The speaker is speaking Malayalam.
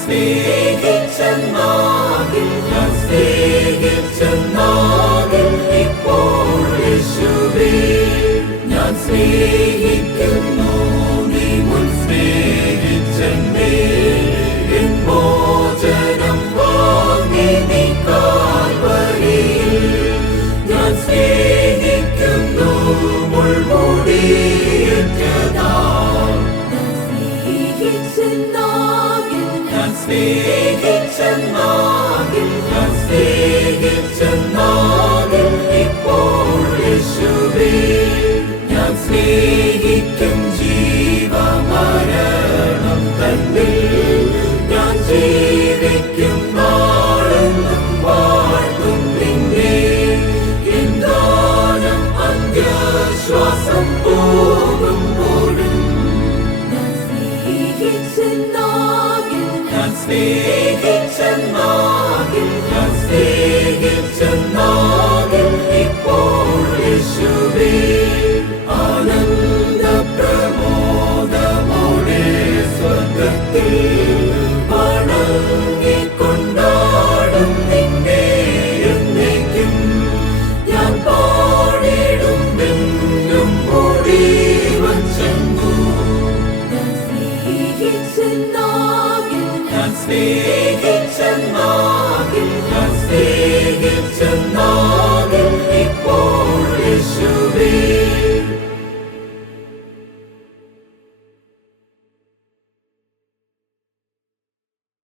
സ്നേഹിച്ചെന്നാകിൽ ഇപ്പോൾ യേശുവേ ഞാൻ സ്നേഹിക്കുന്നു. നീ മുൻ സ്നേഹിച്ചെന്നെ എൻ മോചനം വാങ്ങി നീ കാൽവരിയിൽ. ഞാൻ സ്നേഹിക്കുന്നു മുൾമുടിയേറ്റതാ. ഞാൻ സ്നേഹിച്ചെന്നാകിൽ ഇപ്പോൾ യേശുവേ ഞാൻ സ്നേഹിക്കും. ജീവമരണം തന്നിൽ ഞാൻ ജീവിക്കും. നാളെന്നും വാഴ്ത്തും നിന്നെ. എൻ ഗാനം അന്ത്യശ്വാസം പോകുമ്പോഴും ഞാൻ സ്നേഹിച്ചെന്നാകിൽ ഇപ്പോൾ യേശുവേ ആനന്ദ പ്രമോദമോടെ സ്വർഗ്ഗത്തിൽ വണങ്ങിക്കൊണ്ടാടും നിന്നെ എന്നേക്കും. ഞാൻ പാടിടും എന്നും ഓടി വച്ചെന്നു. ഞാൻ സ്നേഹിച്ചെന്നാകിൽ